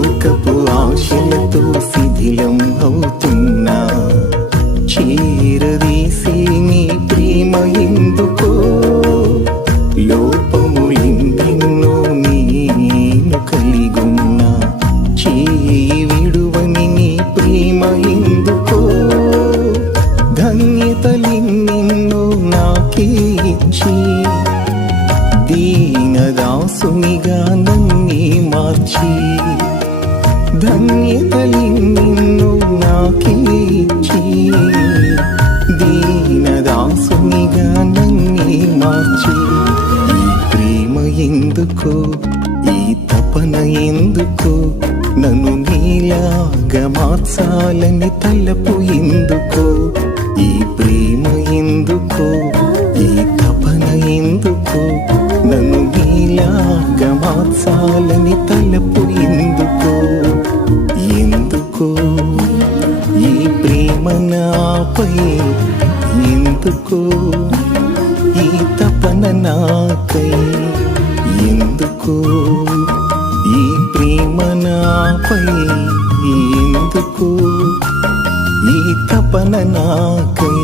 లోకపు ఆశలతో శిథిలం అవుతున్నా చీరదీసి నీ ప్రేమ ఎందుకో లోపములెన్నెన్నో నేను కలిగున్నా చేయి విడువని నీ ప్రేమ ఎందుకో ధన్యతలెన్నెన్నో నాకే ఇచ్చి దీనదాసునిగా నన్నే మార్చి ధన్యతలెన్నెన్నో నాకే ఇచ్చి దీనదాసునిగా నన్నే మార్చి ఈ ప్రేమ ఎందుకో ఈ తపన ఎందుకో నన్ను నీలాగా మార్చాలని తలపు ఎందుకో ఈ ప్రేమ ఎందుకో ఈ తపన ఎందుకో నన్ను నీలాగా మార్చాలని తలపు ఎందుకో ఎందుకో ఈ ప్రేమ నాపై ఎందుకో ఈ తపన నాకై ఎందుకో ఈ ప్రేమ నాపై ఎందుకో ఈ తపన నాకై